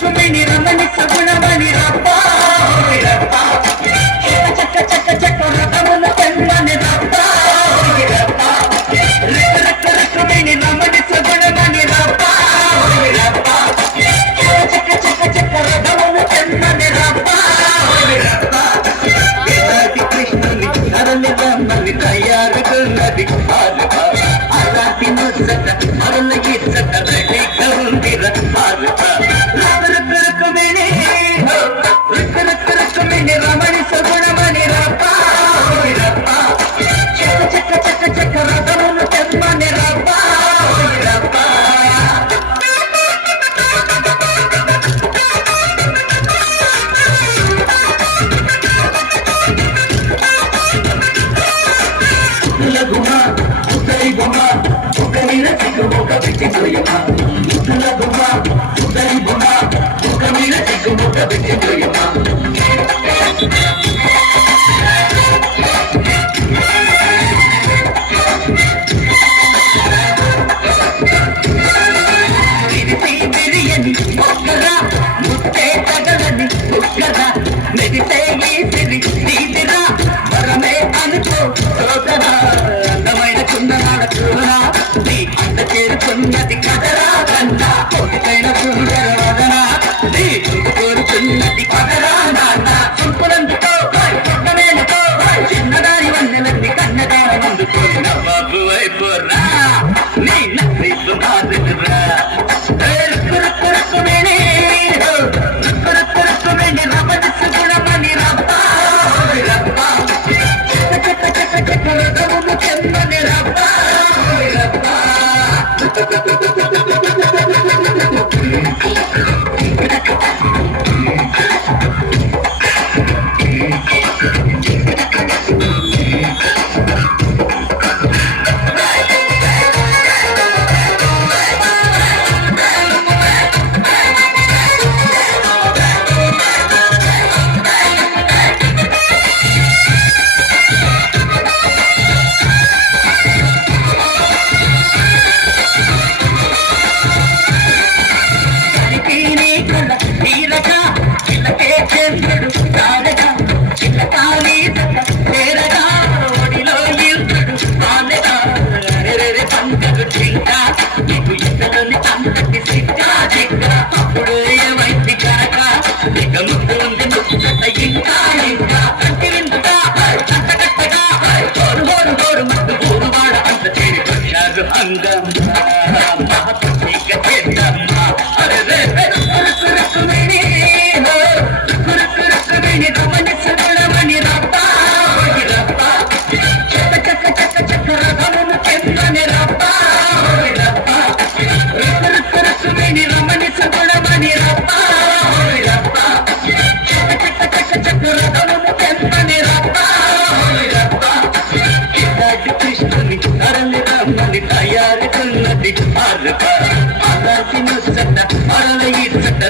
రుక్మిణి రమణి సగుణమణి రప్ప చక్క చక్క చక్క రథమున తెమ్మని రప్ప రుక్మిణి రమణి సగుణమణి రప్ప చక్క చక్క చక్క రథమున తెమ్మని రప్ప కృష్ణుని అరని రమ్మని తయారుగున్నది అలాంటి ముచ్చట అరల ఇచ్చట రెడీగా ఉంది రుక్మిణి రమణి సగుణమణి రప్ప చక్క చక్క చక్క చక్క రథమును తెమ్మని రప్ప మెదితే ఈ సిరి తీసిరా వరమే అనుకో సోదరా అందమైన కుందనాల చూడరా నీ అంత చేరుకున్నది కదరా కన్నా పొడికైన సుందర వదనా నీ కోరుకున్నది కదరా నాన్న చుంపులందుకో పొట్టమేలతో చిన్నదాని వన్నెలన్నీ కన్నదాన ముందుకో బాబు అయిపోరా నీ నవ్వి సుమారురా తయారుకున్నది అలాంటి ముచ్చట అరల ఈ చట్ట